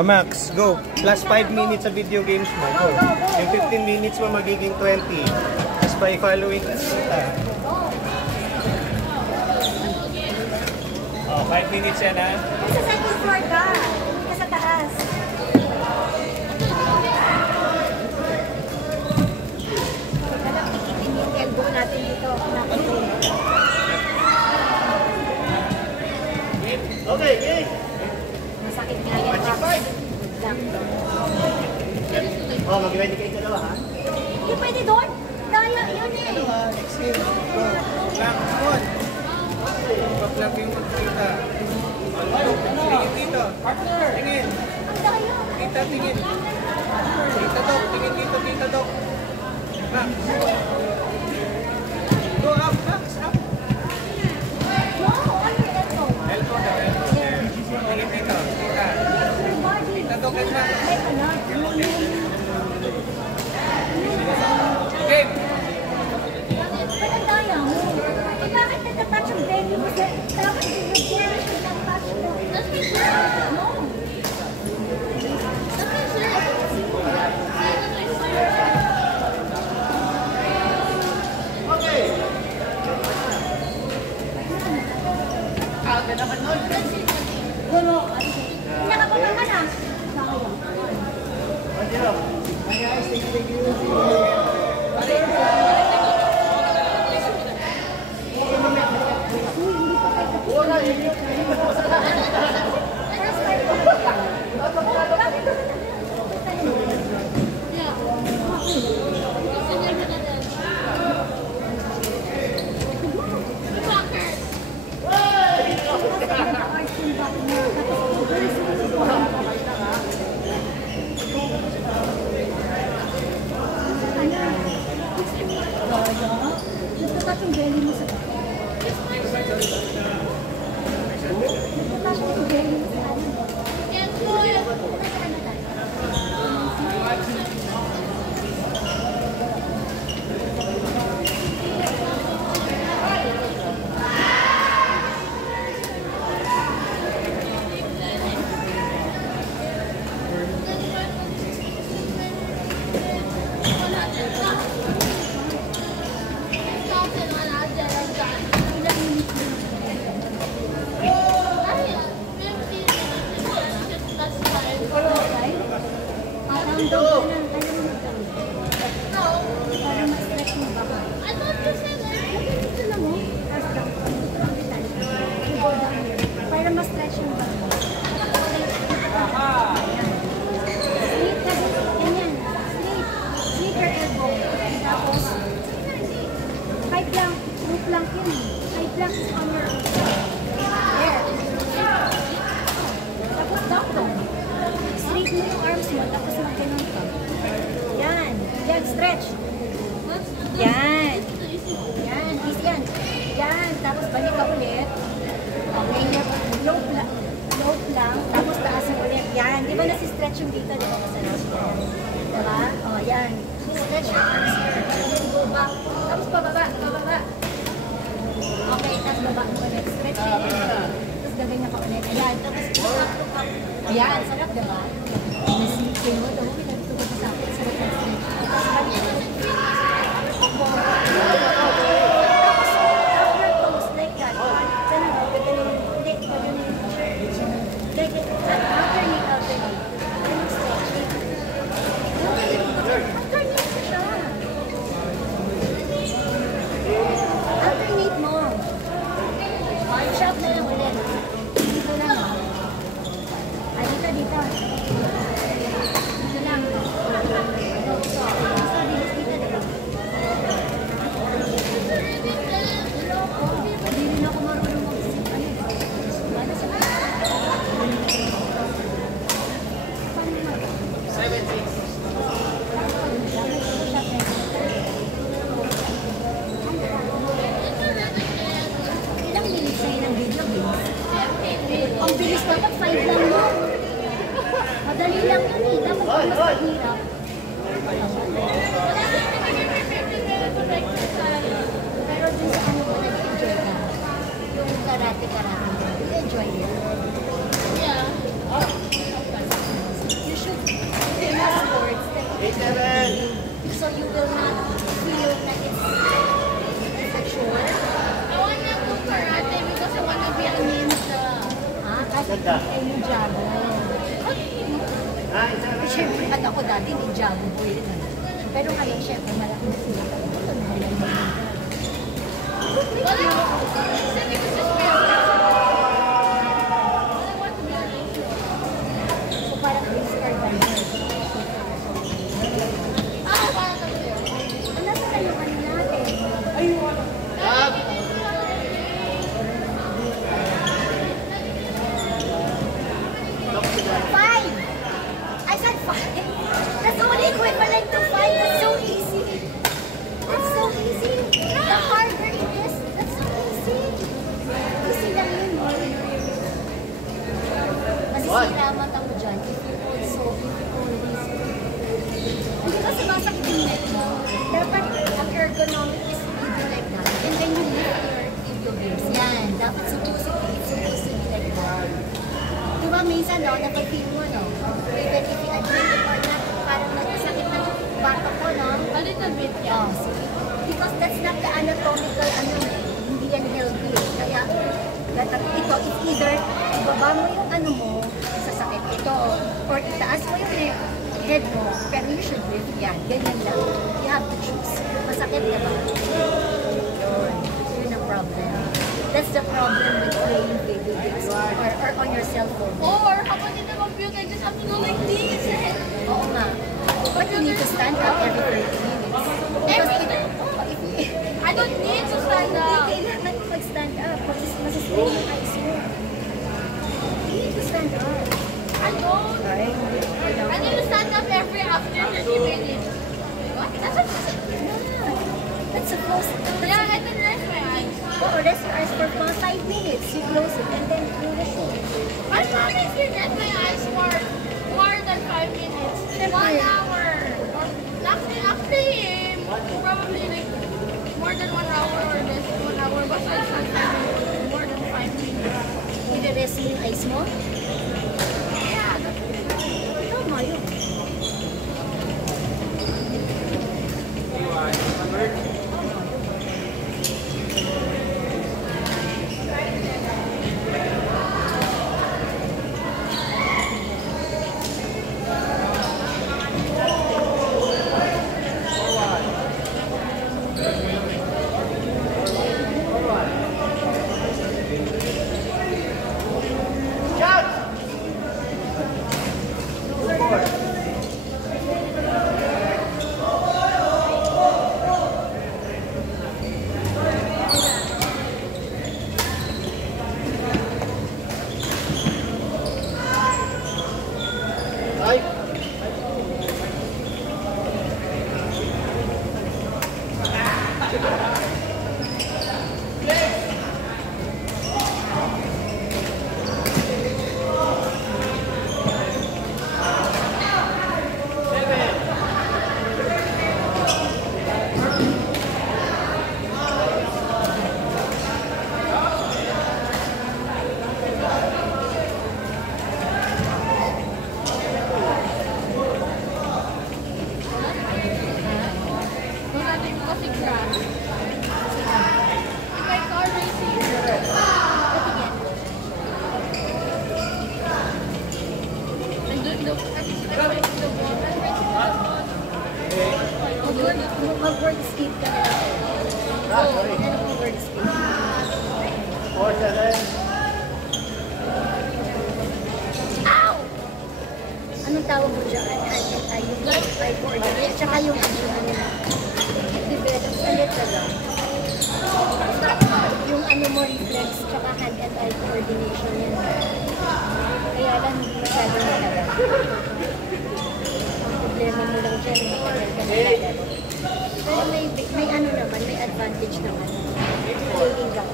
Max, go. Plus 5 minutes sa video games mo. Go. Yung 15 minutes mo magiging 20. Just by following us. Oh, 5 minutes yan ha. Sa second floor ka. Hindi ka sa taas. Yung elbow natin dito. Okay, okay. Masakit nga yan. Oh, mag-ready kayo dalawa ha? Hindi pwede doon. Daya yun eh. Exhale. Go. Clock. Good. Pa-clock yung magkita. Tingin dito. Tingin. Ang daya. Tita, tingin. Tita Dok. Tingin dito, Tita Dok. Max. Go up, Max. Up. Wow, ano yung elbow? Elbow daw, elbow. Tingin dito. Tita. Tita Dok and Max. Okay. Ba't ang daya mo? Eh bakit nagtatouch yung belly mo? Dapat yung nagtatouch mo. No. Okay. Nakapamang ka na. Nagtatouch yung belly mo sa para ma-stretch yung back mo. Straight ka. Ganyan. Straight. Straight your elbow. Tapos, high plank. Low plank yun. High plank is on your there. Tapos, down. Straight mo yung arms mo. Tapos, mag-ganon ka. Yan. Yan. Stretch. Yan. Yan. Easy yan. Yan. Tapos, balik ka ulit. Okay, low plank, tapos taasin ulit. Yan, di ba nasi-stretch yung dito, di ba masalaw siya? Diba? O, yan. Stretch your arms here. And then go back. Tapos pababa. Okay, tapos baba mo ulit. Stretch it. Tapos gaganyan ka ulit. Ayan, tapos up. Ayan, sarap, diba? Nasipin mo, daw, pinagtugod mo sa akin. Sarap na stretch. Tapos balik. Alternate mo. Shop na lang ulit. Dito lang. Ay, dito. Dito lang. Hindi rin ako marunong mag-isip. Ano sa 7-6. ilang minutes sa'yo ng video games? Ang bilis dapat 5 lang mo. Madali lang yun eh. Dapat mas mahirap. Pero dun sa ano ko nag-enjoy ka. Yung karate. Enjoy it. Yeah. Ay, yung Jabo. Siyempre, at ako dati, may Jabo po yun. Pero ngayon, siyempre, malaki na sila. Ito na lang. So, parang discard ba yun? Ano sa kayo natin? Ayun. Five! I said five. That's only equivalent to five. That's so easy. That's so easy. The harder it is, that's so easy. Easy lang yun, no? Masisira mata mo dyan if you also, if you always... Hindi kasi masakit yung neck mo. Dapat ang ergonomic is maybe like that. And then you lift your tibials. Yan. Dapat supposed to be like that. Diba minsan, no, napag-feel mo, no? Even if you admit it or not, parang nagkasakit na bato ko, no? A little bit, yeah. Oh, see? Because that's not the anatomical, hindi yan healthy. Kaya, ito, it's either ibaba mo yung mo, sasakit ito, or itaas mo yung head mo, pero you should lift yan. Ganyan lang. You have to choose. Masakit na ba? Yun ang problem. That's the problem with playing video games or on your cell phone. Or, kapag in the computer, I just have to go like this. Oo nga. But you need to stand up every 30 minutes. Because I don't need to stand up. Hindi kailangan mo mag-stand up. Masastain yung eyes mo. You need to stand up. I don't. I need to stand up every after 30 minutes. What? That's supposed to. Yeah, and then rest my eyes. Oh, rest your eyes for 5 minutes. You close it and then do the thing. I promise you rest my eyes for more than 5 minutes. 1 hour. Actually, probably like more than 1 hour or less than 1 hour. But I stand more than 5 minutes. I-rest mo yung eyes mo? Yeah, that's Tama yun. Mag-word escape ka na lang. Ano mo word escape? Ow! Anong tawag mo dyan? Yung eye coordinate, tsaka yung develop ulit ka lang. Yung mo reflex, tsaka hand and eye coordination yan. Kaya lang hindi masyado talaga. Problema mo lang dyan, matagal ka nalalaro. Pero may ano naman, may advantage naman. Jogging lang.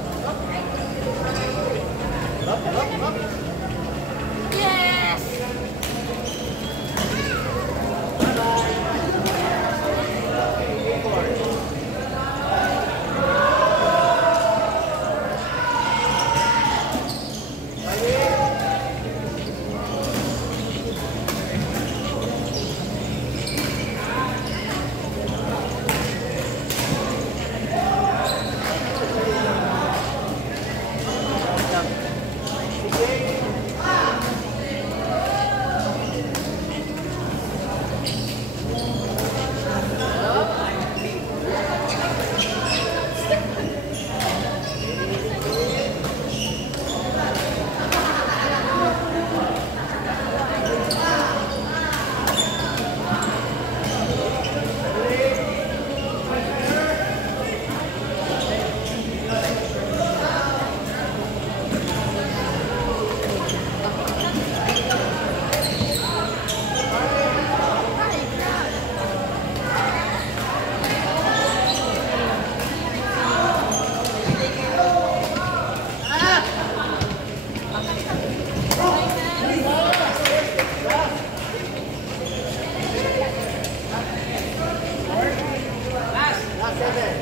Yes! Bebe.